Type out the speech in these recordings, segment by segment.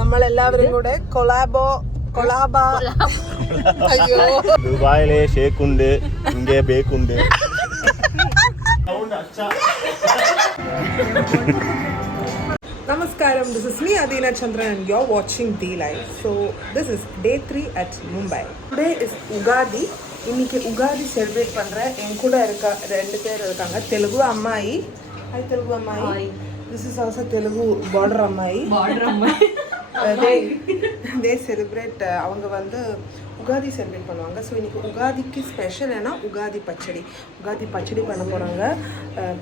നമ്മളെല്ലാവരും കൂടെ അയ്യോ ദുബായിലെ ഷേക്കുണ്ട് ഇங்கே ബേക്കുണ്ട്. Namaskaram, this is me Adina Chandran and you're watching D-Live. So this is day 3 at Mumbai. Today is Ugadi. இன்னைக்கு Ugadi celebrate பண்றேன். என் கூட ரெண்டு பேர் இருக்காங்க. Telugu அம்மாயி. Hi Telugu அம்மாயி. This is also Telugu border அம்மாயி. they celebrate அவங்க வந்து உகாதி செலிப்ரேட் பண்ணுவாங்க. ஸோ இன்னைக்கு உகாதிக்கு ஸ்பெஷல் ஏன்னா உகாதி பச்சடி பண்ண போகிறாங்க,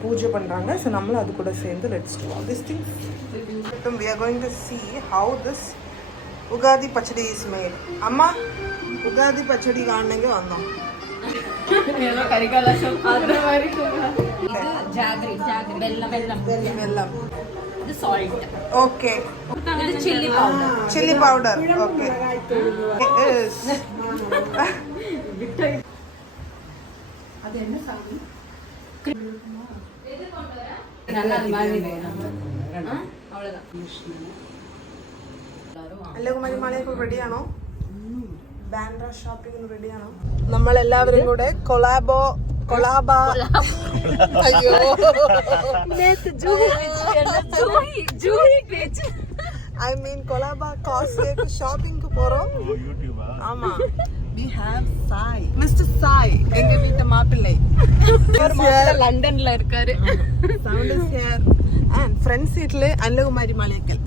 பூஜை பண்ணுறாங்க. ஸோ நம்மளும் அது கூட சேர்ந்து let's to all this things. we are going to see how this Ugadi pachadi is made. அம்மா உகாதி பச்சடி காணங்க வந்தோம். Okay chili powder okay yes அது என்ன சாமி அவ்வளவுதான். എല്ലാവരും മലയാളം റെഡിയാണോ? ബാൻഡ്ര ഷോപ്പിംഗ് റെഡിയാണോ? നമ്മളെല്ലാവരും കൂടെ അയ്യോ I mean கொலாபா காஸ்வேக்கு ஷாப்பிங்க்கு போறோம். ஆமா we have Sai, Mr. Sai, எங்க வீட்டு மாப்பிள்ளை. லண்டன்ல இருக்காரு. Sound is here and front seatல அன்னகுமாரி மலையக்கல்.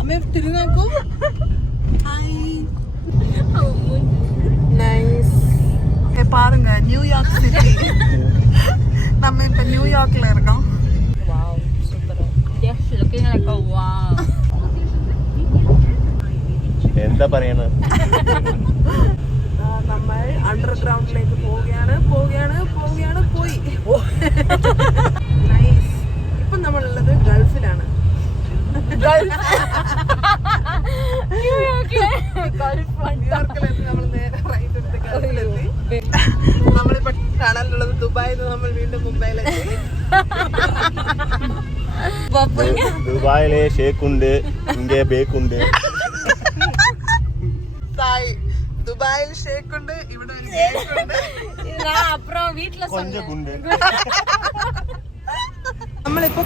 Amme திருநாக்கு hi nice. பாருங்க நியூயார்க் சிட்டி. நம்ம இப்ப நியூயார்க்ல இருக்கோம். Wow, super. Yes, looking like a wow. എന്താ പറയണ? നമ്മൾ അണ്ടർഗ്രൗണ്ടിലേക്ക് പോവുകയാണ് പോയി. നൈസ്. ഇപ്പൊ നമ്മളുള്ളത് ഗൾഫിലാണ്. നമ്മൾ നേരെ റൈറ്റ് എടുത്ത് ഗൾഫിലെത്തി. നമ്മളിപ്പോ കാണാനുള്ളത് ദുബായിൽ നിന്ന് നമ്മൾ വീണ്ടും മുംബൈയിലെത്തി. ദുബായിലെ ഷേക്കുണ്ട് ഇங்கே ബേക്കുണ്ട്. ദുബായിൽ ഷേക്കുണ്ട്, ഇവിടെ ഒരു ബേക്കുണ്ട്. നമ്മളിപ്പോ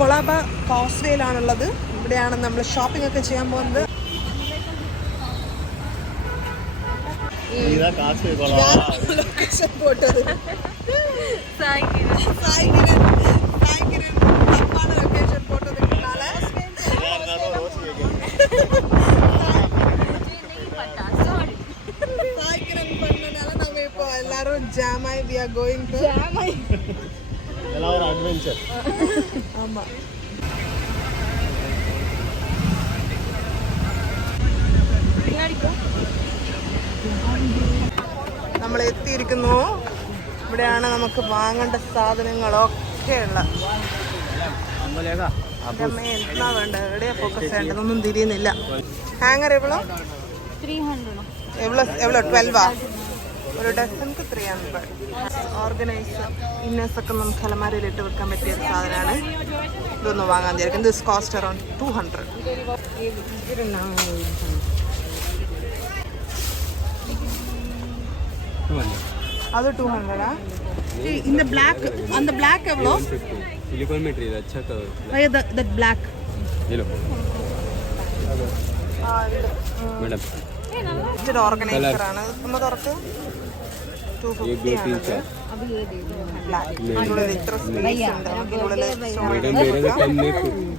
കൊളാബ കോസ്വേയിലാണുള്ളത്. ഇവിടെയാണ് നമ്മൾ ഷോപ്പിംഗ് ഒക്കെ ചെയ്യാൻ പോകുന്നത്. ലൊക്കേഷൻ പോട്ടത് ലൊക്കേഷൻ போட்டது நம்ம இப்போ எல்லாரும் ஜாமாய் we are going to ஜாமாய் எல்லாம் ஒரு அட்வென்ச்சர். ஆமா നമ്മൾ എത്തിയിരിക്കുന്നു. ഇവിടെയാണ് നമുക്ക് വാങ്ങേണ്ട സാധനങ്ങളൊക്കെ ഉള്ളത്. എന്താ വേണ്ട, എവിടെയാ ഫോക്കസ് ചെയ്യേണ്ടതൊന്നും തിരിയുന്നില്ല. ഹാങ്ങർ എവ്വളോ 300 എവ്വളോ 12 ഒരു ഡസൻക്ക് 300. ഓർഗനൈസർ ഇന്നേഴ്സ് ഒക്കെ നമുക്ക് അലമാരയിൽ ഇട്ട് വെക്കാൻ പറ്റിയ ഒരു സാധനമാണ്. ഇതൊന്ന് വാങ്ങാൻ തീർക്കും. This cost around 200. அது 200 இந்த black அந்த black எவ்வளோ? सिलिकॉन मटेरियल अच्छा का है that black ये लो मैडम ഇത് ഓർഗനൈസർ ആണ്. നമ്മൾ തുറക്ക് 250 ആണ്. अभी ये दे दो black ഇതിനുള്ളിൽ ഇത്ര സ്പേസ് ഉണ്ട്. मैडम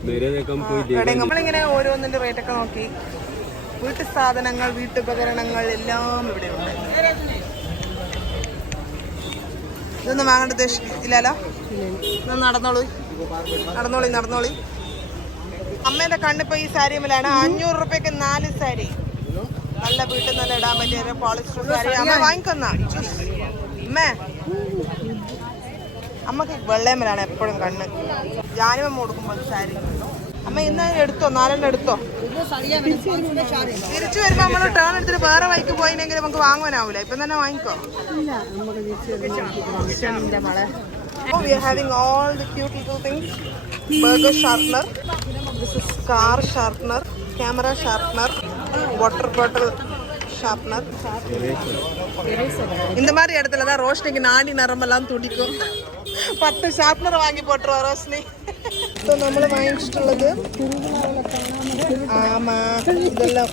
मेरे से कम कोई दे. നമ്മളിങ്ങനെ ഓരോന്നിന്റെ റേറ്റ് ഒക്കെ നോക്കി. വീട്ടു സാധനങ്ങൾ, വീട്ടുപകരണങ്ങൾ എല്ലാം ഇവിടെ ഉണ്ട്. ഇതൊന്നും വാങ്ങേണ്ട ഉദ്ദേശിക്കില്ലല്ലോ. നടന്നോളി. അമ്മേന്റെ കണ്ണിപ്പോ ഈ സാരിയിലാണ് 500 രൂപയ്ക്ക് 4 സാരി. നല്ല വീട്ടിൽ നല്ല ഇടാൻ പറ്റിയ പോളിസ്റ്റർ സാരി. അമ്മ വാങ്ങിക്കൊന്ന അമ്മക്ക് വെള്ളയമ്മലാണ് എപ്പോഴും കണ്ണ്. ജാനുവമ്മ കൊടുക്കുമ്പോൾ സാരി. അമ്മ ഇന്ന് എടുത്തോ, 4 എടുത്തോ. തിരിച്ചു വരുമ്പോ നമ്മള് ടേൺ എടുത്തിട്ട് വേറെ വഴിക്ക് പോയില്ലെങ്കിൽ നമുക്ക് വാങ്ങാനാവൂല. ഇപ്പം തന്നെ വാങ്ങിക്കോ. We are having all the cute little things. Burger sharpener. This is car sharpener. Camera sharpener, water bottle sharpener. இந்த மாதிரி இடத்துல தான் ரோஷினிக்கு நாடி நரம்பெல்லாம் துடிக்கும். 10 ഷാർപ്നർ വാങ്ങി പോട്ടുവാ റോഷ്നി. നമ്മൾ വാങ്ങിച്ചിട്ടുള്ളത് ഇതെല്ലാം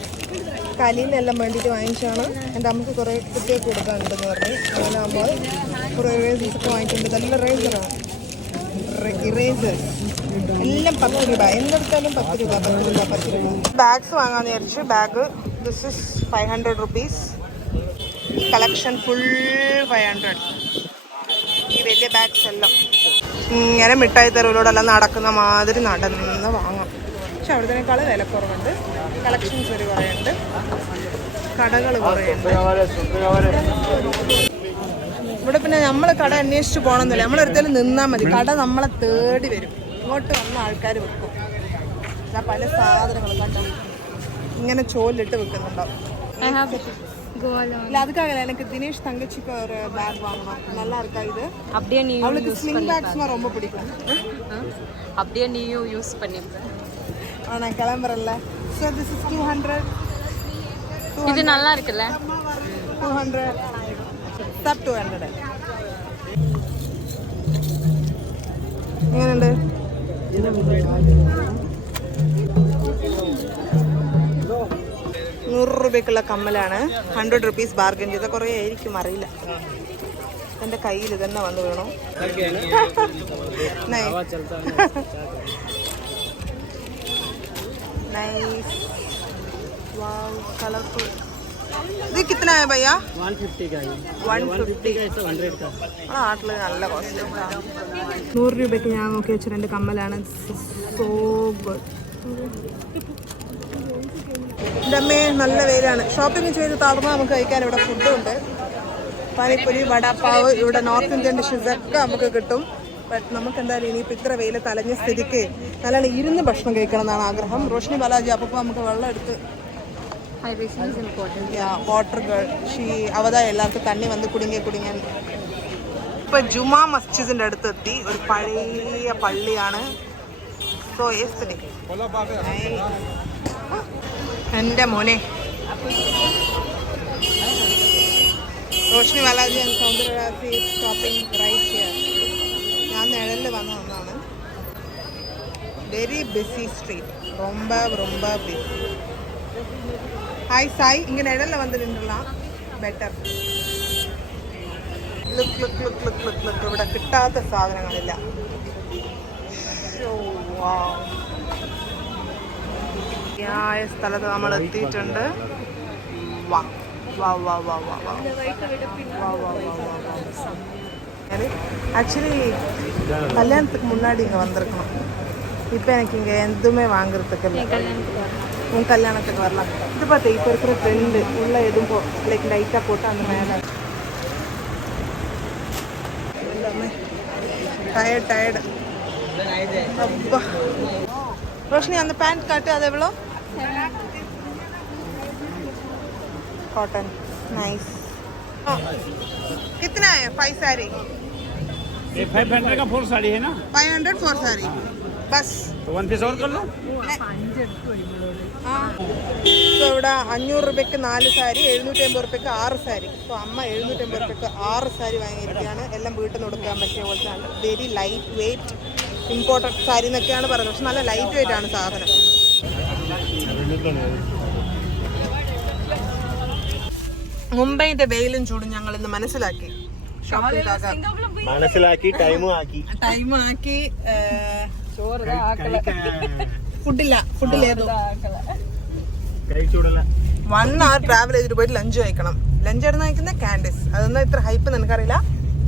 കലീനെല്ലാം വേണ്ടിയിട്ട് വാങ്ങിച്ചാണ്. എൻ്റെ അമ്മക്ക് കുറേ കുട്ടിയൊക്കെ കൊടുക്കാനുണ്ടെന്ന് പറഞ്ഞു. അങ്ങനെ നമ്മൾ കുറേ ഇറേസേഴ്സൊക്കെ വാങ്ങിയിട്ടുണ്ട്. ഇതെല്ലാം ഇറേസറാണ്. ഇറേസേഴ്സ് എല്ലാം 10 രൂപ. എന്തെടുത്താലും 10 രൂപ. ബാഗ്സ് വാങ്ങാന്ന് വിചാരിച്ചു. Bag this is 500 rupees. ഈ കളക്ഷൻ ഫുൾ 500. ഈ വലിയ ബാഗ്സ് എല്ലാം ഇങ്ങനെ മിഠായി തെരുവിലൂടെല്ലാം നടക്കുന്ന മാതിരി നടന്ന് വാങ്ങാം. പക്ഷെ അവിടത്തേക്കാൾ വില കുറവുണ്ട്. കളക്ഷൻസ് ഒരു കുറേ ഉണ്ട്. കടകൾ കുറേ ഉണ്ട്. ഇവിടെ പിന്നെ നമ്മൾ കട അന്വേഷിച്ച് പോകണമെന്നില്ല. നമ്മളൊരിക്കലും നിന്നാൽ മതി. കട നമ്മളെ തേടി വരും. ഇങ്ങോട്ട് വന്ന ആൾക്കാർ വെക്കും. പല സാധനങ്ങളും കണ്ടോ ഇങ്ങനെ ചോലിട്ട് വെക്കുന്നുണ്ടാവും. இல்ல அதுக்காக எனக்கு தினேஷ் தங்கச்சிக்கு ஒரு பேக் வாங்கணும். நல்லா இருக்கா இது? அப்படியே நீ அவளுக்கு ஸ்லிங் பேக்ஸ்னா ரொம்ப பிடிக்கும். அப்படியே நீயும் யூஸ் பண்ணிப்ப. நான் கிளம்புறேன்ல. So this is 200. இது நல்லா இருக்குல்ல? 200. Sub 200. എങ്ങനെയുണ്ട്? 100 രൂപയ്ക്കുള്ള കമ്മലാണ്. 100 rupees ബാർഗൻ ചെയ്ത കുറേ ആയിരിക്കും, അറിയില്ല. എൻ്റെ കയ്യിൽ ഇതന്നെ വന്ന് വീണു. നൈസ്. വാവ്, കളർഫുൾ. ഇത് കിतना है भैया? 150 का है. 150 का 100 का. നാട്ടിൽ നല്ല കോസ്റ്റ്. 100 രൂപയ്ക്ക് ഞാൻ നോക്കി വെച്ച 2 കമ്മലാണ്. So good. എൻ്റെ അമ്മേ നല്ല വെയിലാണ്. ഷോപ്പിംഗ് ചെയ്ത് തളർന്നാൽ നമുക്ക് കഴിക്കാൻ ഇവിടെ ഫുഡുണ്ട്. പാനിപ്പുരി, വടാപ്പാവ്, ഇവിടെ നോർത്ത് ഇന്ത്യൻ ഡിഷസ് ഒക്കെ നമുക്ക് കിട്ടും. ബട്ട് നമുക്ക് എന്തായാലും ഇനിയിപ്പോൾ ഇത്ര വെയിൽ തലഞ്ഞ സ്ഥിതിക്ക് നല്ലോണം ഇരുന്ന് ഭക്ഷണം കഴിക്കണം എന്നാണ് ആഗ്രഹം. റോഷ്നി ബാലാജി അപ്പോൾ നമുക്ക് വെള്ളം എടുത്ത് വാട്ടർ ഗേൾ അവതാ എല്ലാവർക്കും തണ്ണി വന്ന് കുടുങ്ങിയ ഇപ്പൊ ജുമാ മസ്ജിദിന്റെ അടുത്തെത്തി. ഒരു പഴയ പള്ളിയാണ്. സോ എൻ്റെ മോനെ Roshni Balaji and Soundaryaraji shopping right here. ഞാൻ നിഴലിൽ വന്ന ഒന്നാണ്. Very busy street. ரொம்ப ரொம்ப ബിസി. ഹായ് സായ്. ഇങ്ങനെ നിഴലിൽ വന്ന് നിന്നുള്ളാം better. Look look look look look look. ഇവിടെ കിട്ടാത്ത സാധനങ്ങളില്ല. സ്ഥലത്ത് നമ്മൾ എത്തിയിട്ടുണ്ട്. ஆக்சுவலி கல்யாணத்துக்கு முன்னாடி இங்கே வந்திருக்கணும். இப்போ எனக்கு இங்கே எதுவுமே வாங்குறதுக்கு இல்லை. உன் கல்யாணத்துக்கு வரலாம். இது பார்த்து இப்போ இருக்கிற ட்ரெண்டு உள்ள எதுவும் லைக் லைட்டாக போட்டு அந்த மேலே எல்லாமே டயர்டு. அப்பா ரோஷினி அந்த பேண்ட் காட்டு. அது எவ்வளோ? कॉटन. नाइस. कितना है? 5 साड़ी. ये 500 का 4 साड़ी है ना. 500 4 साड़ी. बस. तो 1 पीस और कर लो. സോ ഇവിടെ 500 രൂപയ്ക്ക് 4 സാരി, 750 രൂപയ്ക്ക് 6 സാരി. സോ അമ്മ 750 രൂപയ്ക്ക് 6 സാരി വാങ്ങിയിരിക്കുകയാണ്. എല്ലാം വീട്ടിൽ നിന്ന് കൊടുക്കാൻ പറ്റിയ പോലത്താണ്. Very light weight important sari എന്നൊക്കെയാണ് പറയുന്നത്. പക്ഷെ നല്ല ലൈറ്റ് വെയ്റ്റ് ആണ് സാധനം. മുംബൈന്റെ വെയിലും ചൂടും ഞങ്ങൾ ഇന്ന് മനസ്സിലാക്കി. മനസ്സിലാക്കി ടൈമും ആക്കി. ഫുഡില്ല 1 hour ട്രാവൽ ചെയ്തിട്ട് പോയിട്ട് ലഞ്ച് കഴിക്കണം. ലഞ്ച് എവിടെ കഴിക്കുന്ന കാൻഡീസ്. അതൊന്നും ഇത്ര ഹൈപ്പ് നിനക്കറിയില്ല.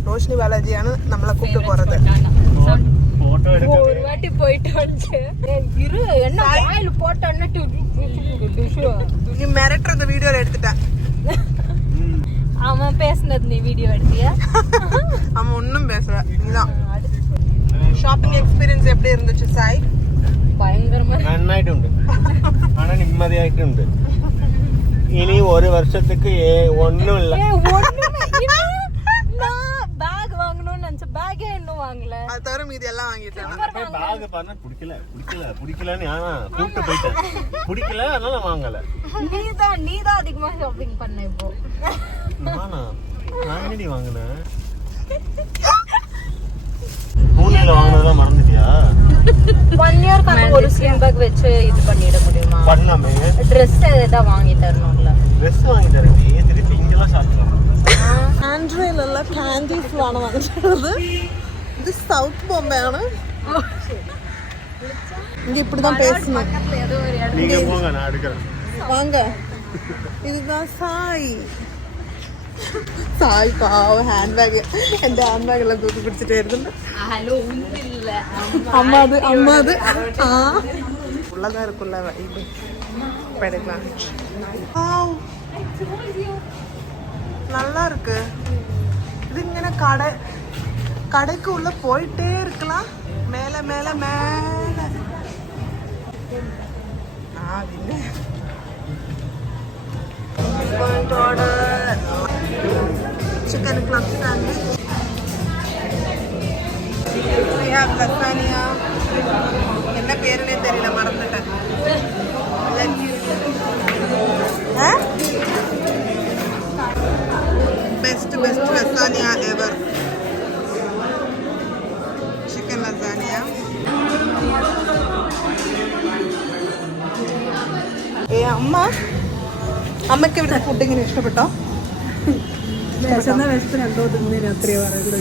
റോഷ്നി ബാലാജിയാണ് നമ്മളെ കൂട്ടി പോறது. ஒரு வாட்டி போயிட்டு வந்து இரு என்ன வாயில போட்டன்னட்டு நீ மிரட்டுறத வீடியோல எடுத்துட்ட. அவன் பேசுனது நீ வீடியோ எடுத்தியா? அவன் ஒன்றும் பேசல. நீதான். ഷോപ്പിംഗ് എക്സ്പീരിയൻസ് எப்படி இருந்துச்சு സായ്? ഭയങ്കരமா നന്നായിട്ടുണ്ട്. ആണ് നിമ്മതിയായിട്ടുണ്ട്. ഇനി ഒരു വർഷത്തേക്ക് ഒന്നുമില്ല. நான் பேக் வாங்கணும்னு நினைச்ச பேக்கே இன்னும் வாங்கல. அது தவிர மீதி எல்லாம் வாங்கிட்டேன். பேக் பண்ண பிடிக்கலன்னு கூப்பிட்டு போயிட்டேன். பிடிக்கல அதனால வாங்கல. நீதான் அதிகமா ஷாப்பிங் பண்ண இப்போ. நான் என்னடி வாங்கினேன்? பூனேல வாங்கினதான் மறந்துட்டியா? 1 இயர்க்கு ஒரு ஸ்லிம் பேக் வச்சு இது பண்ணிட முடியுமா? பண்ணாமே. Dress ஏதாவது வாங்கி தரணும்ல. Dress வாங்கி தரேன்டி. திருப்பி இங்கலாம் சாப்பிடலாம். ആൻഡ്രോയിലുള്ള കാൻഡീസ് ആണ് വാങ്ങിച്ചത്. ഇത് സൗത്ത് ബോംബെ ആണ്. இங்க இப்படிதான் பேசணும். நீங்க போங்க நான் எடுக்கிறேன். வாங்க. இதுதான் சாய். சாய் பாவ ஹேண்ட்பேக். എന്റെ ഹാൻഡ്ബാഗ് എല്ലാം തൂക്കി പിടിച്ചിട്ട് വരുന്നുണ്ട്. ஹலோ ஒண்ணுல்ல. அம்மா அது ஆ உள்ளதா இருக்குல்ல வைப். எடுக்கலாம். வாவ். நல்லா இருக்கு. இது இങ്ങനെ கடைக்கு உள்ள போயிட்டே இருக்கலாம். மேல மேல மேல chicken club sandwich. We have lasagna. என்ன பேருனே தெரியல, மறந்துட்டேன். Best lasagna ever. Chicken lasagna. അമ്മക്ക് ഇവിടെ ഫുഡ് ഇങ്ങനെ ഇഷ്ടപ്പെട്ടോ?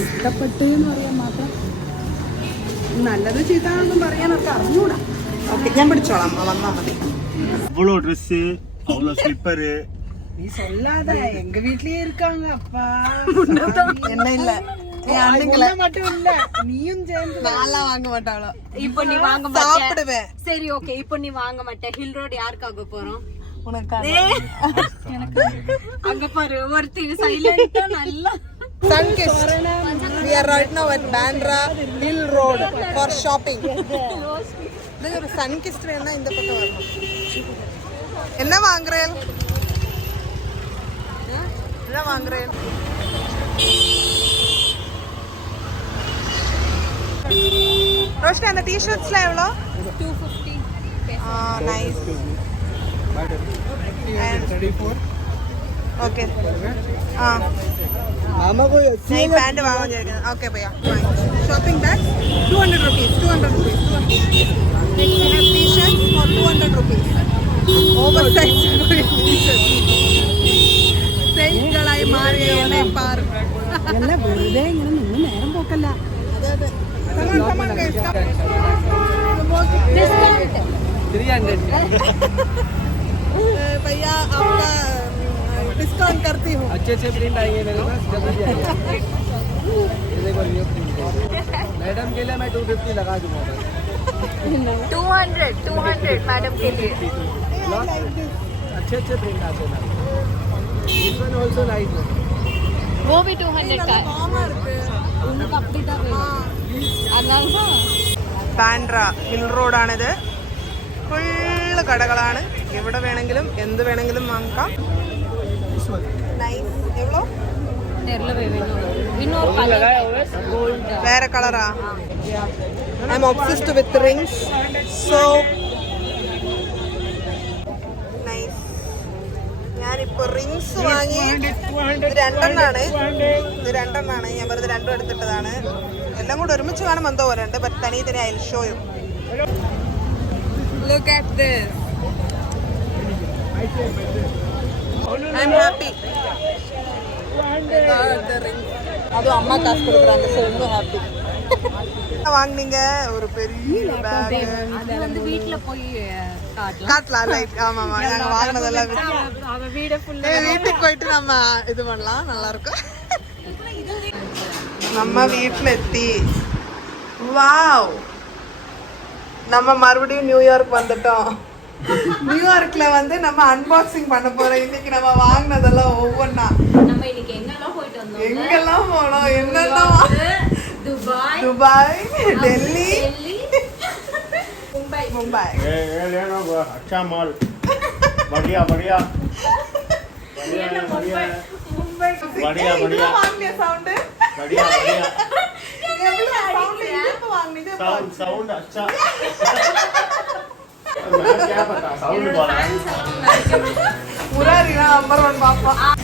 ഇഷ്ടപ്പെട്ടു എന്ന് പറയാൻ മാത്രം. നല്ലത് ചെയ്താണെന്നും പറയാനൊക്കെ അറിഞ്ഞൂടാ. ഓക്കെ, ഞാൻ പിടിച്ചോളാം, വന്നാ മതി. அவ்வளோ ட்ரெஸ், அவ்வளோ ஸ்லிப்பர். நீ சொல்லாத, எங்க வீட்லயே இருக்காங்க அப்பா. என்ன இல்ல மட்டும் இல்ல, நீயும் சேர்ந்து நான்லாம் வாங்க மாட்டாளோ. இப்போ நீ வாங்க மாட்டே. சாப்பிடுவேன். சரி ஓகே, இப்போ நீ வாங்க மாட்டே. ஹில் ரோட் யாருக்காக போறோம்? உனக்காக. அங்க பாரு ஒருத்தி சைலண்டா நல்லா. Sunkiss. We are right now at Bandra Hill Road for shopping. இது ஒரு Sunkiss வேணா இந்த பக்கம் வரணும். என்ன வாங்குறேன்? ரோஷினி, அந்த டி-ஷர்ட்ஸ்லாம் எவ்வளோ? 250. நைஸ். ओके मामा को नहीं पैंट वांगो जाएगा. ओके भैया, shopping bag 200 rupees. Next we have t-shirts for 200 rupees. Oversized t-shirts. സെയിൽകളായി മാറിയല്ലേ പാർ. എല്ലാം വെറുതെ ഇങ്ങനെ നിന്ന് നേരം പോക്കല്ല. അതെ. Come on guys. 300. भैया आपका डिस्काउंट करती हूँ. अच्छे प्रिंट आएंगे मेरे पास, जल्दी आएंगे. ये देखो न्यू प्रिंट है. मैडम के लिए मैं 250 लगा दूंगा. 200 मैडम के लिए. अच्छे प्रिंट आते हैं. This one also nice है. वो भी 200 का है. उनको अपनी तरह അതാണ് ബാൻഡ്ര ഹിൽ റോഡാണിത്. ഫുള്ള് കടകളാണ്. എവിടെ വേണമെങ്കിലും എന്ത് വേണമെങ്കിലും വാങ്ങാം. നൈസ്. എവ്വളോ? இன்னொரு கலர் கோல்ட். വേറെ കളറാ? I M obsessed with rings. So nice. ഞാനിപ്പോൾ റിംഗ്സ് വാങ്ങി. ഇത് രണ്ടെണ്ണാണ്. ഞാൻ വെറുതെ രണ്ടും എടുത്തിട്ടതാണ്. എല്ലാം കൂടെ ഒരുമിച്ച് കാണുമ്പോൾ എന്തോ പോലെ ഉണ്ട്. ബട്ട് തനി I will show you. Look at this. I'm happy. அதுவும் அம்மா காசு கொடுக்குறாங்க, ஸோ இன்னும் ஹாப்பி. வாங்கினீங்க ஒரு பெரிய பேக். அது வந்து வீட்ல போய் காட்டலாம். லைட். ஆமாமா, நாங்க வாங்கினதெல்லாம் வீட ஃபுல்லா வீட்டுக்கு போயிட்டு நம்ம இது பண்ணலாம். நல்லா இருக்கும். நம்ம வீட்டில் எத்தி. வாவ், நம்ம மறுபடியும் நியூயார்க் வந்துட்டோம். நியூயார்க்ல வந்து நம்ம அன்பாக்சிங் பண்ண போறோம். இன்னைக்கு நம்ம வாங்கினதெல்லாம் ஒவ்வொன்னா. நம்ம இன்னைக்கு எங்கெல்லாம் போயிட்டு வந்தோம்? எங்கெல்லாம் போனோம்? என்னெல்லாம்? துபாய், டெல்லி, மும்பை. ये लेना अच्छा माल. बढ़िया बढ़िया. மும்பை. बढ़िया बढ़िया. வாங்கிய சவுண்ட். बढ़िया बढ़िया. साउंड अच्छा क्या पता साउंड बोला मुरारी ना नंबर 1 पापा